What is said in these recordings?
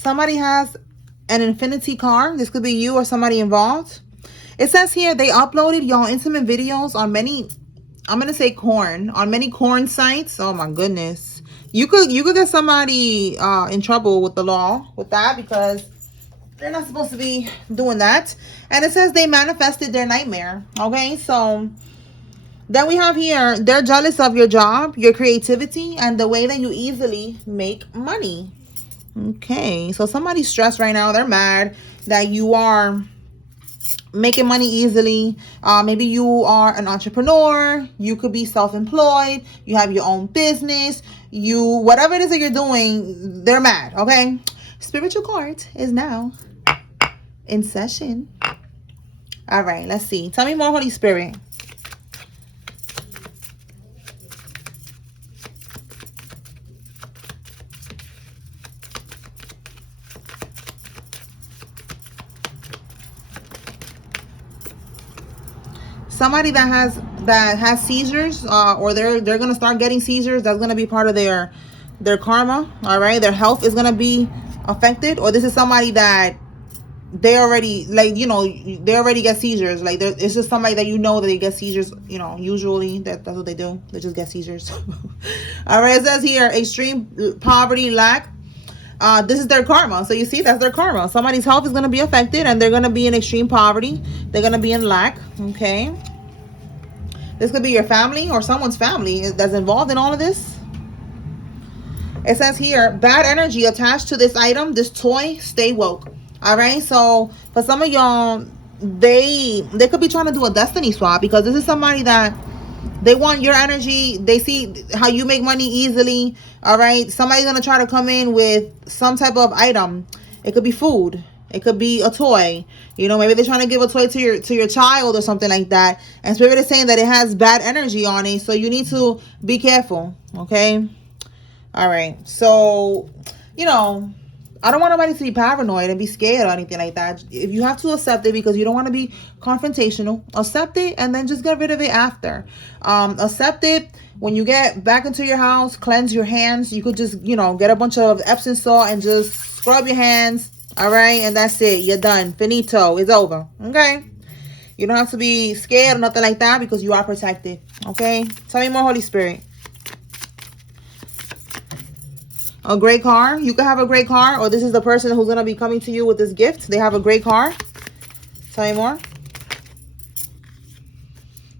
somebody has an infinity car. This could be you or somebody involved. It says here they uploaded y'all intimate videos on many, I'm gonna say on many corn sites. Oh my goodness. You could get somebody in trouble with the law with that, because they're not supposed to be doing that. And it says they manifested their nightmare. Okay, so then we have here, they're jealous of your job, your creativity, and the way that you easily make money. Okay, so somebody's stressed right now. They're mad that you are making money easily. Maybe you are an entrepreneur. You could be self-employed. You have your own business. Whatever it is that you're doing, they're mad. Okay, spiritual court is now in session. All right, let's see. Tell me more, Holy Spirit. Somebody that has seizures, or they're gonna start getting seizures. That's gonna be part of their karma. All right, their health is gonna be affected. Or this is somebody that they already, like, they already get seizures. Like, it's just somebody that that they get seizures. Usually that's what they do. They just get seizures. All right, it says here extreme poverty, lack. This is their karma. So you see, that's their karma. Somebody's health is going to be affected, and they're going to be in extreme poverty. They're going to be in lack. Okay. This could be your family or someone's family that's involved in all of this. It says here, bad energy attached to this item, this toy, stay woke. All right. So for some of y'all, they could be trying to do a destiny swap, because this is somebody that they want your energy. They see how you make money easily. All right. Somebody's going to try to come in with some type of item. It could be food. It could be a toy. Maybe they're trying to give a toy to your child or something like that. And Spirit is saying that it has bad energy on it. So you need to be careful. Okay. All right. So, I don't want nobody to be paranoid and be scared or anything like that. If you have to accept it because you don't want to be confrontational, accept it and then just get rid of it after. Accept it. When you get back into your house, cleanse your hands. You could just, get a bunch of Epsom salt and just scrub your hands. All right. And that's it. You're done. Finito. It's over. Okay. You don't have to be scared or nothing like that, because you are protected. Okay. Tell me more, Holy Spirit. A great car. You could have a great car, or this is the person who's going to be coming to you with this gift. They have a great car. Tell me more.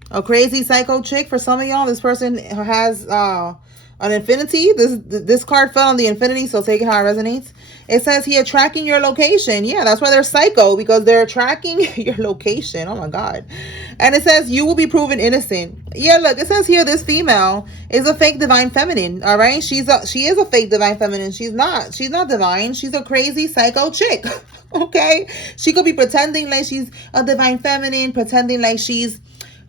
A crazy psycho chick for some of y'all. This person has an infinity. This card fell on the infinity, so take it how it resonates. It says here, tracking your location. Yeah, that's why they're psycho, because they're tracking your location. Oh my God. And it says you will be proven innocent. Yeah, look, it says here this female is a fake divine feminine. All right, she is a fake divine feminine. She's not divine. She's a crazy psycho chick. Okay, she could be pretending like she's a divine feminine, pretending like she's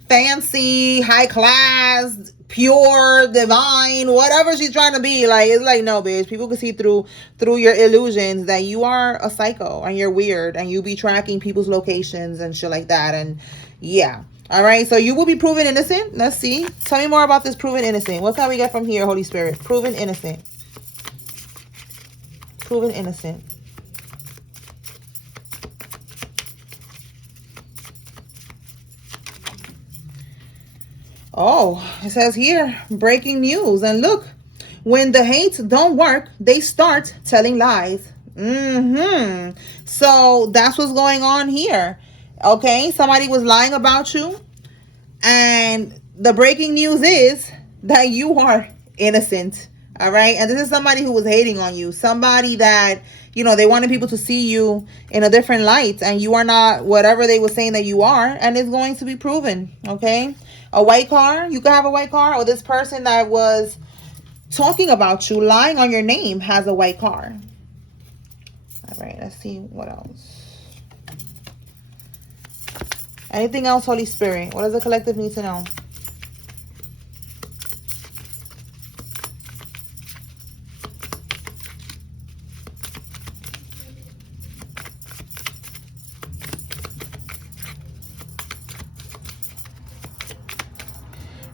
fancy, high class, pure, divine, whatever she's trying to be. Like, it's like, no, bitch. People can see through your illusions that you are a psycho and you're weird and you be tracking people's locations and shit like that. And yeah. All right. So you will be proven innocent. Let's see. Tell me more about this proven innocent. What can we get from here, Holy Spirit? Proven innocent. Proven innocent. Oh, it says here, breaking news. And look, when the hates don't work, they start telling lies. So that's what's going on here. Okay, somebody was lying about you. And the breaking news is that you are innocent. All right. And this is somebody who was hating on you. Somebody that, they wanted people to see you in a different light. And you are not whatever they were saying that you are. And it's going to be proven. Okay. A white car. You could have a white car. Or this person that was talking about you, lying on your name, has a white car. All right. Let's see what else. Anything else, Holy Spirit? What does the collective need to know?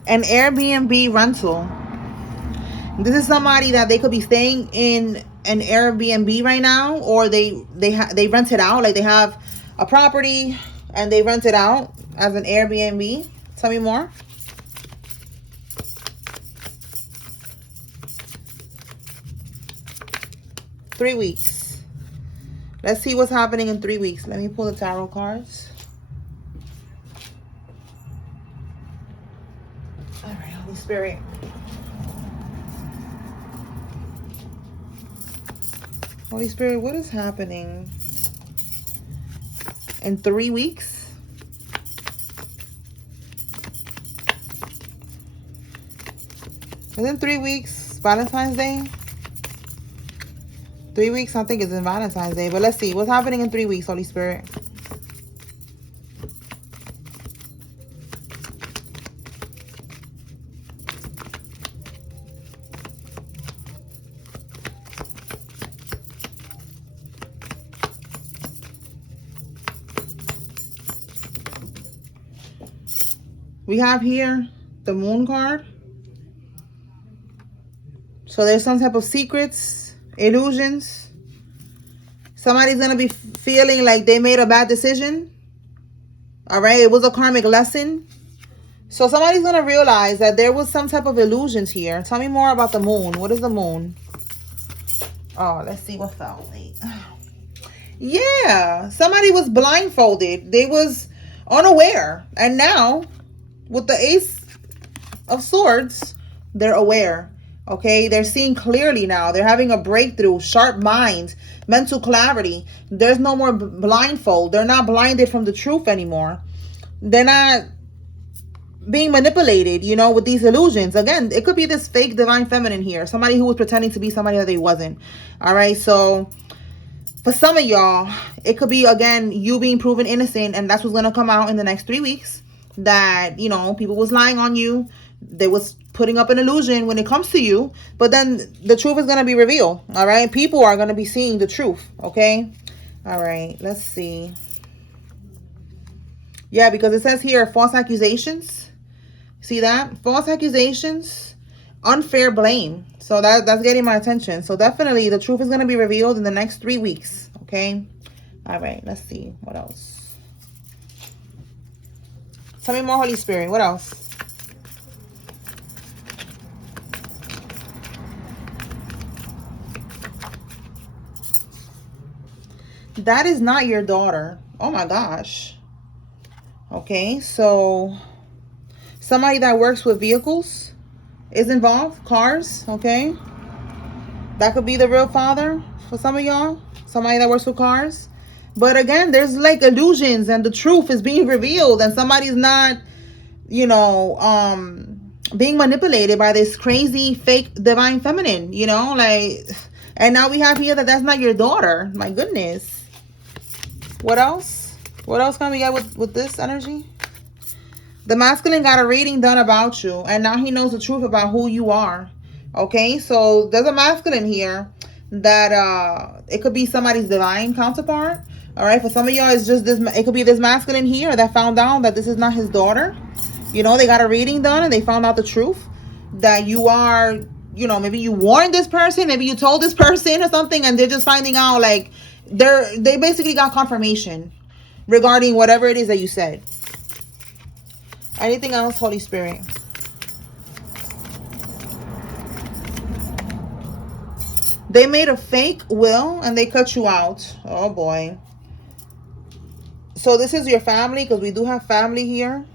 An Airbnb rental. This is somebody that they could be staying in an Airbnb right now, or they rent it out. Like they have a property and they rent it out as an Airbnb. Tell me more. Three weeks. Let's see what's happening in 3 weeks. Let me pull the tarot cards. All right, Holy Spirit. Holy Spirit, what is happening in 3 weeks? Within 3 weeks, Valentine's Day? 3 weeks, I think it's in Valentine's Day. But let's see. What's happening in 3 weeks, Holy Spirit? We have here the Moon card. So there's some type of secrets, illusions. Somebody's going to be feeling like they made a bad decision. All right. It was a karmic lesson. So somebody's going to realize that there was some type of illusions here. Tell me more about the moon. What is the moon? Oh, let's see what fell. Wait. Yeah. Somebody was blindfolded. They was unaware. And now, with the Ace of Swords, they're aware. Okay, they're seeing clearly now. They're having a breakthrough, sharp mind, mental clarity. There's no more blindfold. They're not blinded from the truth anymore. They're not being manipulated, you know, with these illusions. Again, it could be this fake divine feminine here. Somebody who was pretending to be somebody that they wasn't. All right, so for some of y'all, it could be, again, you being proven innocent, and that's what's going to come out in the next 3 weeks. That, you know, people was lying on you. They was putting up an illusion when it comes to you. But then the truth is going to be revealed. All right. People are going to be seeing the truth. Okay. All right. Let's see. Yeah, because it says here false accusations. See that? False accusations. Unfair blame. So that's getting my attention. So definitely the truth is going to be revealed in the next 3 weeks. Okay. All right. Let's see. What else? Tell me more, Holy Spirit. What else? That is not your daughter. Oh my gosh. Okay, so somebody that works with vehicles is involved. Cars, okay? That could be the real father for some of y'all. Somebody that works with cars. But again, there's like illusions and the truth is being revealed and somebody's not, you know, being manipulated by this crazy fake divine feminine, you know, like, and now we have here that that's not your daughter. My goodness. What else? What else can we get with this energy? The masculine got a reading done about you and now he knows the truth about who you are. Okay, so there's a masculine here that it could be somebody's divine counterpart. All right, for some of y'all, it's just this. It could be this masculine here that found out that this is not his daughter. You know, they got a reading done and they found out the truth that you are, you know, maybe you warned this person, maybe you told this person or something, and they're just finding out like they basically got confirmation regarding whatever it is that you said. Anything else, Holy Spirit? They made a fake will and they cut you out. Oh boy. So this is your family, because we do have family here.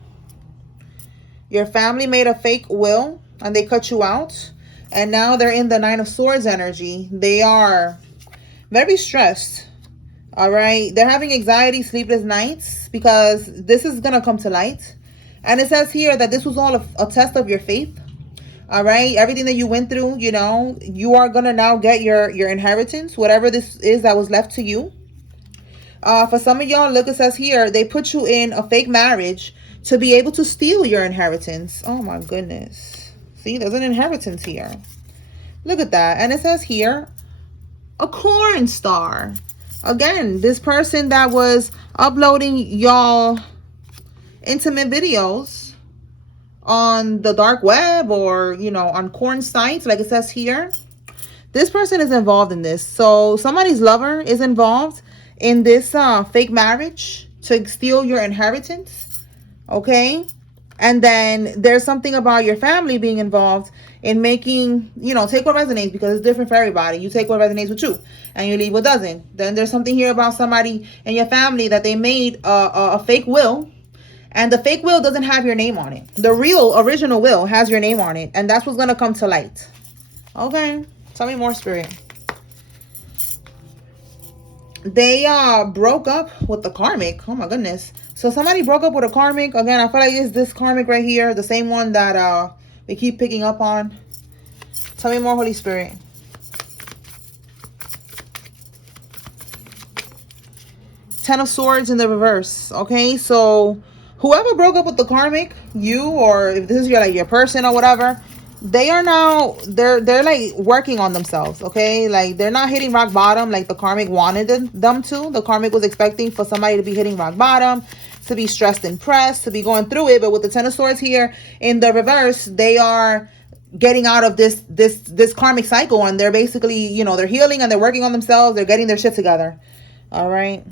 Your family made a fake will and they cut you out. And now they're in the Nine of Swords energy. They are very stressed. All right. They're having anxiety, sleepless nights, because this is going to come to light. And it says here that this was all a test of your faith. All right. Everything that you went through, you know, you are going to now get your inheritance, whatever this is that was left to you. For some of y'all, look, it says here, they put you in a fake marriage to be able to steal your inheritance. Oh my goodness. See, there's an inheritance here. Look at that. And it says here, a corn star. Again, this person that was uploading y'all intimate videos on the dark web or, you know, on corn sites, like it says here. This person is involved in this. So somebody's lover is involved in this fake marriage to steal your inheritance. Okay. And then there's something about your family being involved in making, you know, take what resonates, because it's different for everybody. You take what resonates with you and you leave what doesn't. Then there's something here about somebody in your family that they made a fake will. And the fake will doesn't have your name on it. The real original will has your name on it. And that's what's going to come to light. Okay. Tell me more, Spirit. They broke up with the Karmic. Oh my goodness. So somebody broke up with a Karmic. Again, I feel like it's this Karmic right here. The same one that we keep picking up on. Tell me more, Holy Spirit. Ten of Swords in the reverse. Okay, so whoever broke up with the Karmic, you, or if this is your person or whatever, they are now, they're like working on themselves. Okay, like they're not hitting rock bottom like the Karmic wanted them to. The Karmic was expecting for somebody to be hitting rock bottom, to be stressed and pressed, to be going through it. But with the Ten of Swords here in the reverse, they are getting out of this karmic cycle, and they're basically, you know, they're healing and they're working on themselves. They're getting their shit together. All right.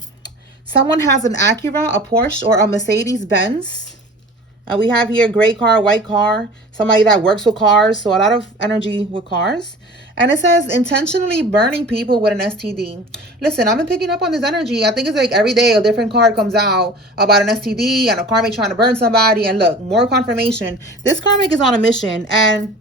Someone has an Acura, a Porsche, or a Mercedes Benz. We have here gray car, white car, somebody that works with cars. So a lot of energy with cars. And it says intentionally burning people with an STD. Listen, I've been picking up on this energy. I think it's like every day a different card comes out about an STD and a Karmic trying to burn somebody. And look, more confirmation. This Karmic is on a mission. And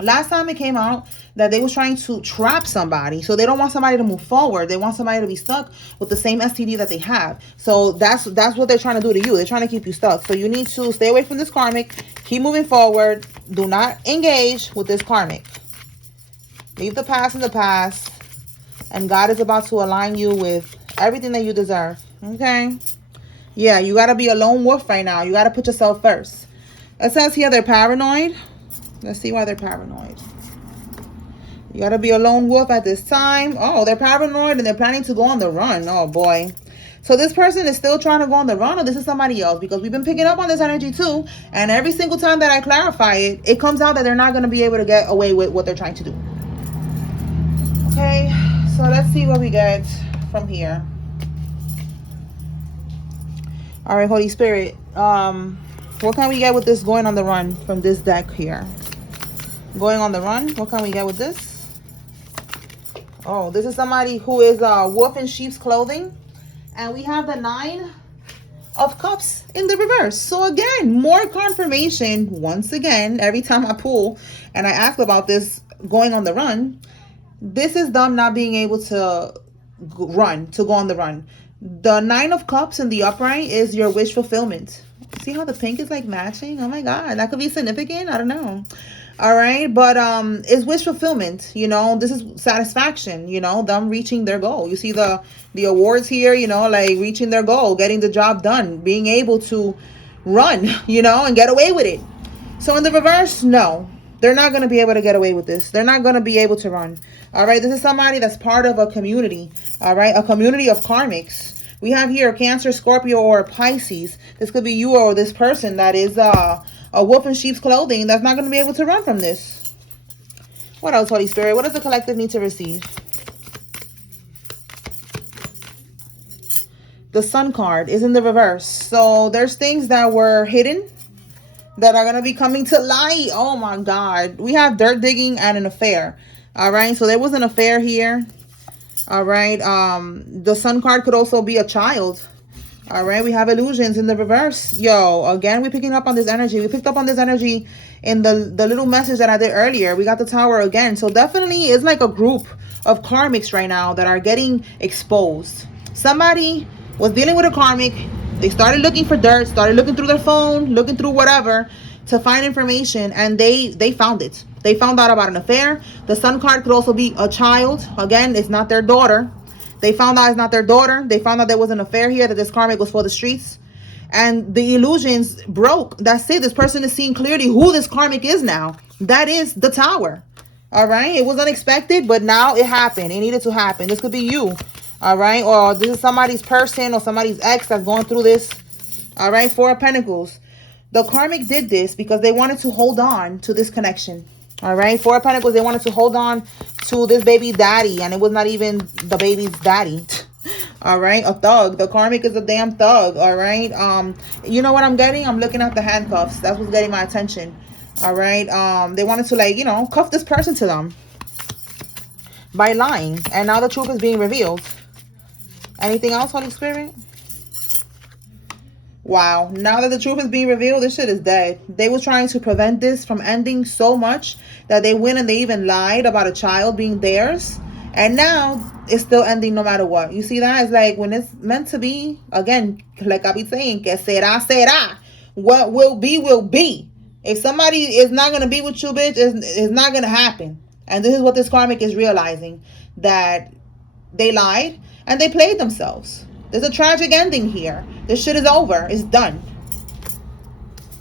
last time it came out that they was trying to trap somebody. So they don't want somebody to move forward. They want somebody to be stuck with the same STD that they have. So that's what they're trying to do to you. They're trying to keep you stuck. So you need to stay away from this Karmic. Keep moving forward. Do not engage with this Karmic. Leave the past in the past. And God is about to align you with everything that you deserve. Okay? Yeah, you got to be a lone wolf right now. You got to put yourself first. It says here they're paranoid. Let's see why they're paranoid. You got to be a lone wolf at this time. Oh, they're paranoid and they're planning to go on the run. Oh, boy. So this person is still trying to go on the run, or this is somebody else? Because we've been picking up on this energy too. And every single time that I clarify it, it comes out that they're not going to be able to get away with what they're trying to do. Okay, so let's see what we get from here. All right, Holy Spirit. What can we get with this going on the run from this deck here? Going on the run. What can we get with this? Oh, this is somebody who is wolf in sheep's clothing. And we have the 9 of Cups in the reverse. So again, more confirmation. Once again, every time I pull and I ask about this going on the run, this is them not being able to go on the run. The 9 of Cups in the upright is your wish fulfillment. See how the pink is like matching? Oh my God, that could be significant. I don't know. All right, but it's wish fulfillment. You know, this is satisfaction. You know, them reaching their goal. You see the awards here. You know, like reaching their goal, getting the job done, being able to run. You know, and get away with it. So in the reverse, no, they're not going to be able to get away with this. They're not going to be able to run. All right, this is somebody that's part of a community. All right, a community of karmics. We have here Cancer, Scorpio, or Pisces. This could be you or this person that is a wolf in sheep's clothing that's not going to be able to run from this. What else, Holy Spirit? What does the collective need to receive? The Sun card is in the reverse. So there's things that were hidden that are going to be coming to light. Oh my God. We have dirt digging and an affair. All right. So there was an affair here. All right. The Sun card could also be a child. All right. We have illusions in the reverse. Yo, again, we're picking up on this energy. We picked up on this energy in the little message that I did earlier. We got the Tower again. So definitely it's like a group of karmics right now that are getting exposed. Somebody was dealing with a karmic. They started looking for dirt, started looking through their phone, looking through whatever to find information, and they found it. They found out about an affair. The Sun card could also be a child. Again, it's not their daughter. They found out it's not their daughter. They found out there was an affair here, that this karmic was for the streets. And the illusions broke. That's it. This person is seeing clearly who this karmic is now. That is the Tower. All right. It was unexpected, but now it happened. It needed to happen. This could be you. All right. Or this is somebody's person or somebody's ex that's going through this. All right. 4 of Pentacles. The karmic did this because they wanted to hold on to this connection. All right. Four of Pentacles, they wanted to hold on to this baby daddy, and it was not even the baby's daddy. All right. A thug. The karmic is a damn thug. All right. You know what I'm getting? I'm looking at the handcuffs. That's what's getting my attention. All right. They wanted to, like, you know, cuff this person to them by lying, and now the truth is being revealed. Anything else, Holy Spirit? Wow. Now that the truth is being revealed, this shit is dead. They were trying to prevent this from ending so much that they went and they even lied about a child being theirs. And now it's still ending no matter what. You see that? It's like when it's meant to be, again, like I be saying, que será, será. What will be, will be. If somebody is not going to be with you, bitch, it's not going to happen. And this is what this karmic is realizing. That they lied and they played themselves. There's a tragic ending here. This shit is over. It's done.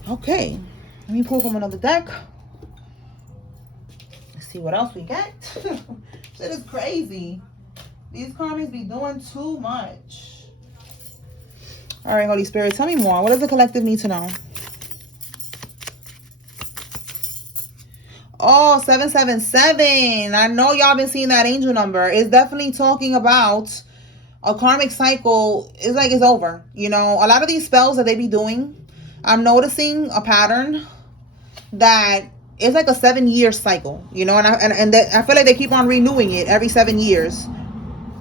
Okay. Let me pull from another deck. Let's see what else we get. Shit is crazy. These karmics be doing too much. All right, Holy Spirit, tell me more. What does the collective need to know? Oh, 777. I know y'all been seeing that angel number. It's definitely talking about a karmic cycle. Is like it's over. You know, a lot of these spells that they be doing, I'm noticing a pattern that it's like a 7-year cycle. You know, and I feel like they keep on renewing it every 7 years.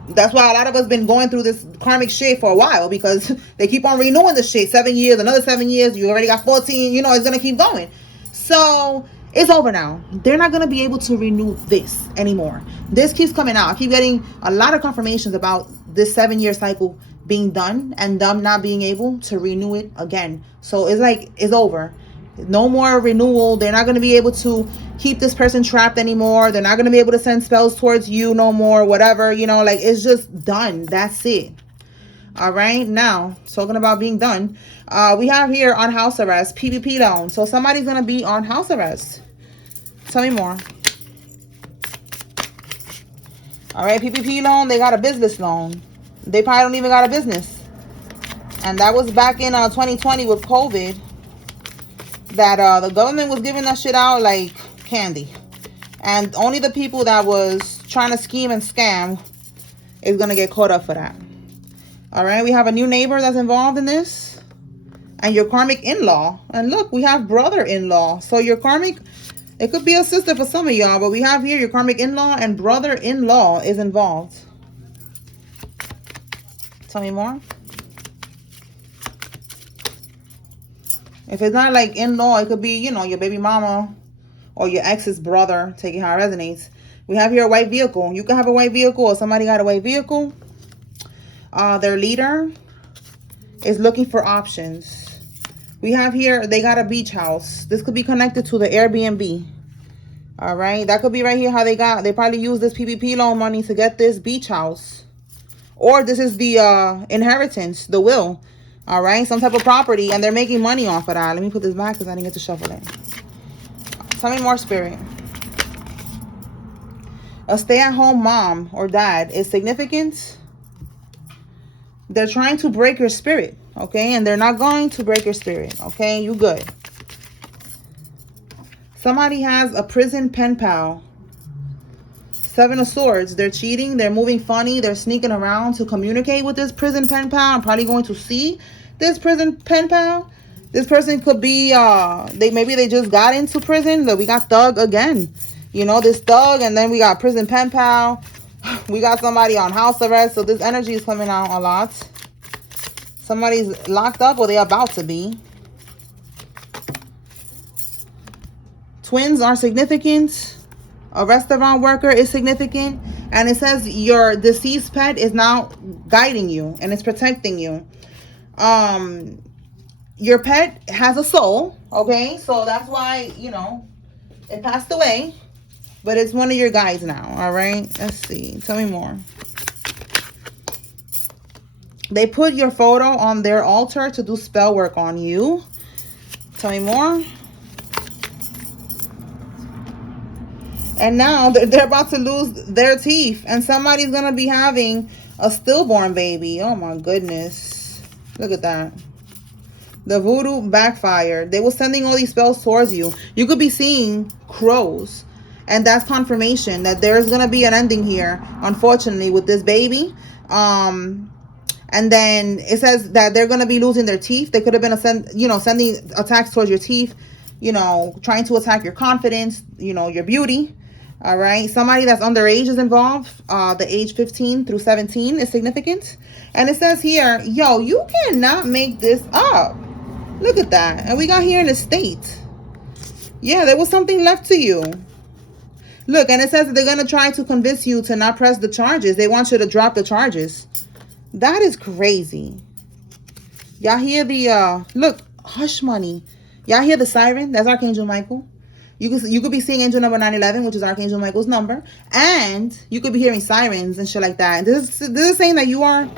That's why a lot of us been going through this karmic shit for a while, because they keep on renewing the shit. 7 years, another 7 years. You already got 14. You know, it's gonna keep going. So it's over now. They're not going to be able to renew this anymore. This keeps coming out. I keep getting a lot of confirmations about this 7-year cycle being done and them not being able to renew it again. So it's like it's over. No more renewal. They're not going to be able to keep this person trapped anymore. They're not going to be able to send spells towards you no more, whatever. You know, like it's just done. That's it. All right, now talking about being done, we have here on house arrest, PPP loan. So somebody's gonna be on house arrest. Tell me more. All right, PPP loan. They got a business loan. They probably don't even got a business, and that was back in 2020 with COVID. That the government was giving that shit out like candy, and only the people that was trying to scheme and scam is gonna get caught up for that. All right, we have a new neighbor that's involved in this. And your karmic in-law. And look, we have brother-in-law. So your karmic, it could be a sister for some of y'all. But we have here your karmic in-law and brother-in-law is involved. Tell me more. If it's not like in-law, it could be, you know, your baby mama or your ex's brother. Take it how it resonates. We have here a white vehicle. You can have a white vehicle or somebody got a white vehicle. Their leader is looking for options. We have here, they got a beach house. This could be connected to the Airbnb. All right. That could be right here how they probably use this PPP loan money to get this beach house. Or this is the inheritance, the will. All right. Some type of property, and they're making money off of that. Let me put this back because I didn't get to shuffle it. Tell me more, Spirit. A stay-at-home mom or dad is significant. They're trying to break your spirit, okay? And they're not going to break your spirit, okay? You good. Somebody has a prison pen pal. 7 of Swords. They're cheating. They're moving funny. They're sneaking around to communicate with this prison pen pal. I'm probably going to see this prison pen pal. This person could be, maybe they just got into prison. Look, we got thug again. You know, this thug, and then we got prison pen pal. We got somebody on house arrest, so this energy is coming out a lot. Somebody's locked up, or they're about to be. Twins are significant. A restaurant worker is significant. And it says your deceased pet is now guiding you and it's protecting you. Your pet has a soul, okay? So that's why, you know, it passed away. But it's one of your guides now, all right? Let's see. Tell me more. They put your photo on their altar to do spell work on you. Tell me more. And now they're about to lose their teeth. And somebody's going to be having a stillborn baby. Oh, my goodness. Look at that. The voodoo backfired. They were sending all these spells towards you. You could be seeing crows. And that's confirmation that there's going to be an ending here, unfortunately, with this baby. And then it says that they're going to be losing their teeth. They could have been, sending attacks towards your teeth, trying to attack your confidence, your beauty. All right. Somebody that's underage is involved. The age 15 through 17 is significant. And it says here, yo, you cannot make this up. Look at that. And we got here an estate. Yeah, there was something left to you. Look, and it says that they're going to try to convince you to not press the charges. They want you to drop the charges. That is crazy. Y'all hear the, look, hush money. Y'all hear the siren? That's Archangel Michael. You could be seeing angel number 911, which is Archangel Michael's number. And you could be hearing sirens and shit like that. And this is saying that you are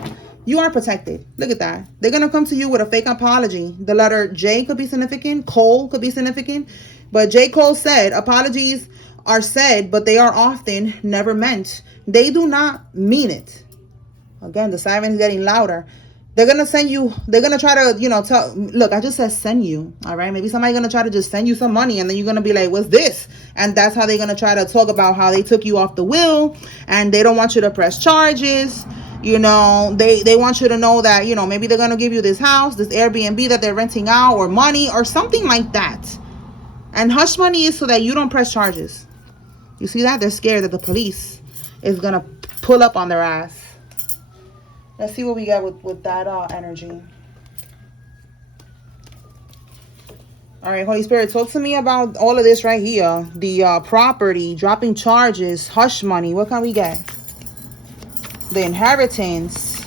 protected. Look at that. They're going to come to you with a fake apology. The letter J could be significant. Cole could be significant. But J. Cole said, apologies are said, but they are often never meant. They do not mean it. Again, the siren is getting louder. They're going to send you, they're going to try to, look, I just said send you, all right? Maybe somebody's going to try to just send you some money, and then you're going to be like, what's this? And that's how they're going to try to talk about how they took you off the will, and they don't want you to press charges. They want you to know that, maybe they're going to give you this house, this Airbnb that they're renting out, or money, or something like that. And hush money is so that you don't press charges. You see that? They're scared that the police is going to pull up on their ass. Let's see what we got with that energy. All right, Holy Spirit, talk to me about all of this right here. The property, dropping charges, hush money. What can we get? The inheritance.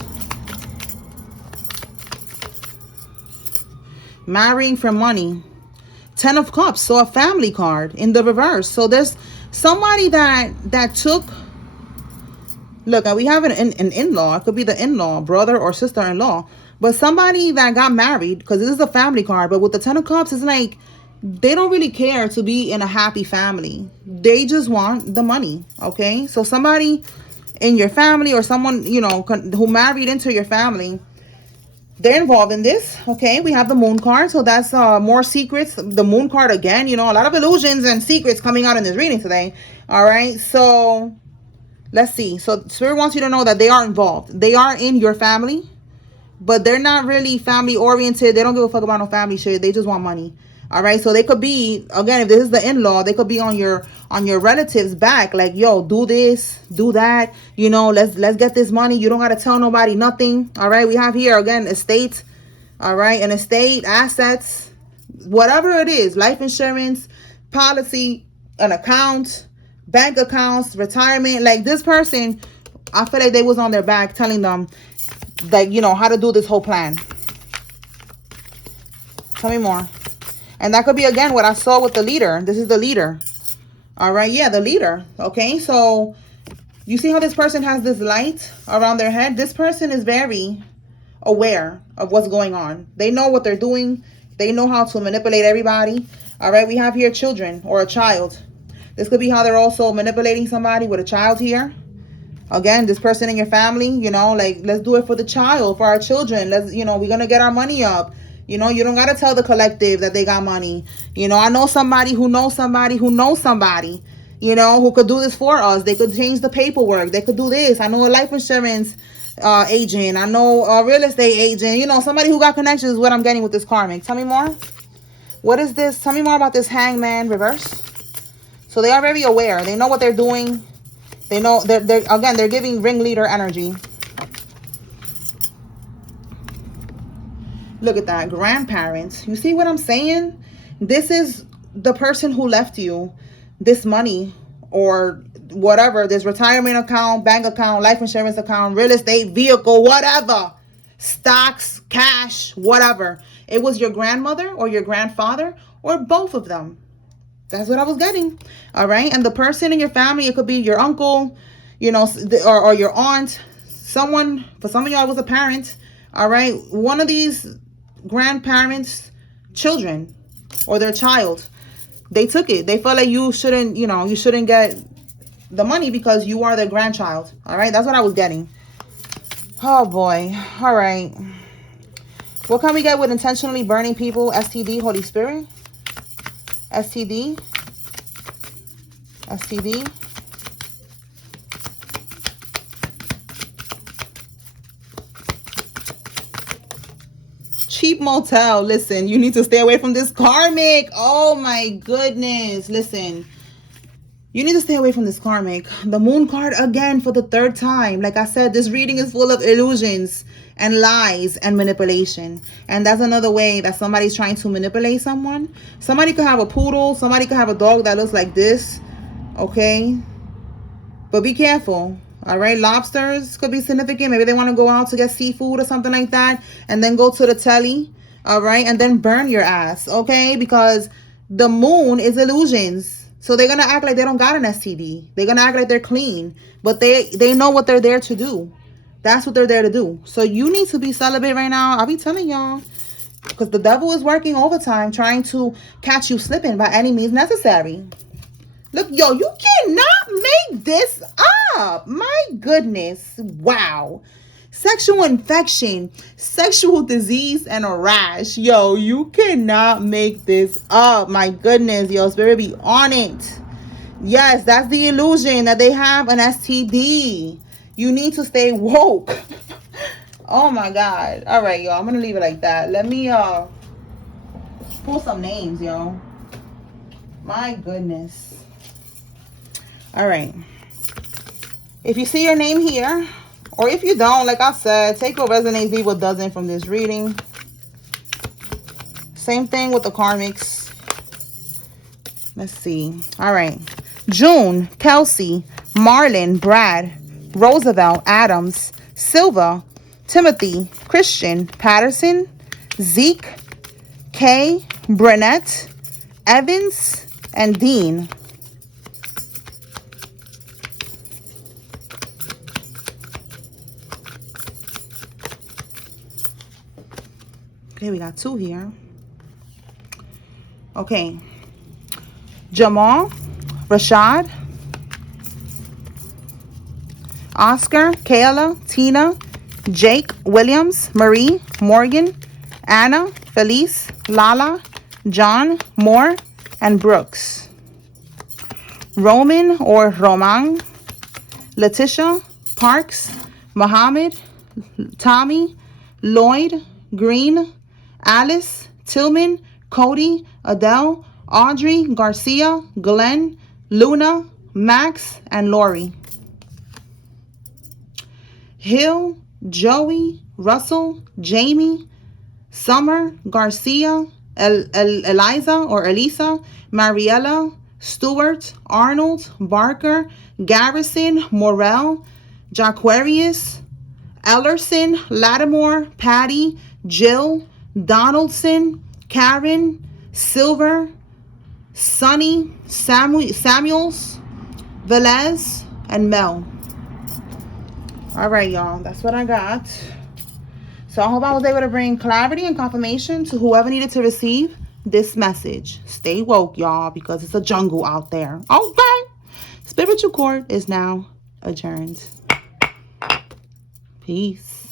Marrying for money. 10 of Cups. So a family card in the reverse. So there's somebody that took... Look, we have an in-law. It could be the in-law, brother or sister-in-law. But somebody that got married, because this is a family card. But with the 10 of Cups, it's like they don't really care to be in a happy family. They just want the money, okay? So somebody in your family or someone, who married into your family, they're involved in this, okay? We have the moon card, so that's more secrets. The moon card again, a lot of illusions and secrets coming out in this reading today, all right? So... let's see. So Spirit wants you to know that they are involved. They are in your family, but they're not really family oriented. They don't give a fuck about no family shit. They just want money. All right. So they could be, again, if this is the in-law, they could be on your relatives' back. Like, yo, do this, do that. Let's get this money. You don't got to tell nobody nothing. All right. We have here, again, estate. All right. An estate, assets, whatever it is, life insurance, policy, an account, bank accounts, retirement. Like this person, I feel like they was on their back telling them like, how to do this whole plan. Tell me more. And that could be, again, what I saw with the leader. This is the leader. All right. Yeah, the leader. Okay. So you see how this person has this light around their head? This person is very aware of what's going on. They know what they're doing. They know how to manipulate everybody. All right. We have here children or a child. This could be how they're also manipulating somebody with a child here. Again, this person in your family, like, let's do it for the child, for our children. Let's, we're going to get our money up. You don't got to tell the collective that they got money. I know somebody who knows somebody who knows somebody, who could do this for us. They could change the paperwork. They could do this. I know a life insurance agent. I know a real estate agent. Somebody who got connections is what I'm getting with this karmic. Tell me more. What is this? Tell me more about this hangman reverse. So they are very aware. They know what they're doing. They know they're giving ringleader energy. Look at that. Grandparents. You see what I'm saying? This is the person who left you this money or whatever, this retirement account, bank account, life insurance account, real estate, vehicle, whatever, stocks, cash, whatever. It was your grandmother or your grandfather or both of them. That's what I was getting. All right. And the person in your family, it could be your uncle, or your aunt, someone, for some of y'all, was a parent. All right. One of these grandparents' children or their child, they took it. They felt like you shouldn't get the money because you are their grandchild. All right. That's what I was getting. Oh, boy. All right. What can we get with intentionally burning people? STD, Holy Spirit. STD. STD. Cheap motel. Listen, you need to stay away from this karmic. Oh my goodness. Listen, you need to stay away from this karmic. The moon card again for the third time. Like I said, this reading is full of illusions and lies and manipulation. And that's another way that somebody's trying to manipulate someone. Somebody could have a poodle. Somebody could have a dog that looks like this. Okay? But be careful. All right? Lobsters could be significant. Maybe they want to go out to get seafood or something like that. And then go to the telly. All right? And then burn your ass. Okay? Because the moon is illusions. So they're going to act like they don't got an STD. They're going to act like they're clean. But they know what they're there to do. That's what they're there to do. So you need to be celibate right now. I'll be telling y'all. Because the devil is working overtime trying to catch you slipping by any means necessary. Look, yo, you cannot make this up. My goodness. Wow. Sexual infection, sexual disease, and a rash. Yo, you cannot make this up. My goodness, yo, spirit be on it. Yes, that's the illusion that they have an STD. You need to stay woke. Oh my God. All right, y'all. I'm going to leave it like that. Let me pull some names, yo. My goodness. All right. If you see your name here, or if you don't, like I said, take what resonates, leave what doesn't from this reading. Same thing with the karmics. Let's see. All right. June, Kelsey, Marlon, Brad, Roosevelt, Adams, Silva, Timothy, Christian, Patterson, Zeke, Kay, Burnett, Evans, and Dean. Okay, we got 2 here. Okay. Jamal, Rashad, Oscar, Kayla, Tina, Jake, Williams, Marie, Morgan, Anna, Felice, Lala, John, Moore, and Brooks. Roman or Roman, Letitia, Parks, Mohammed, Tommy, Lloyd, Green, Alice, Tillman, Cody, Adele, Audrey, Garcia, Glenn, Luna, Max, and Lori. Hill, Joey, Russell, Jamie, Summer, Garcia, Eliza or Elisa, Mariella, Stewart, Arnold, Barker, Garrison, Morel, Jaquarius, Ellerson, Lattimore, Patty, Jill, Donaldson, Karen, Silver, Sonny, Samuels, Velez, and Mel. All right, y'all. That's what I got. So I hope I was able to bring clarity and confirmation to whoever needed to receive this message. Stay woke, y'all, because it's a jungle out there. Okay. Spiritual court is now adjourned. Peace.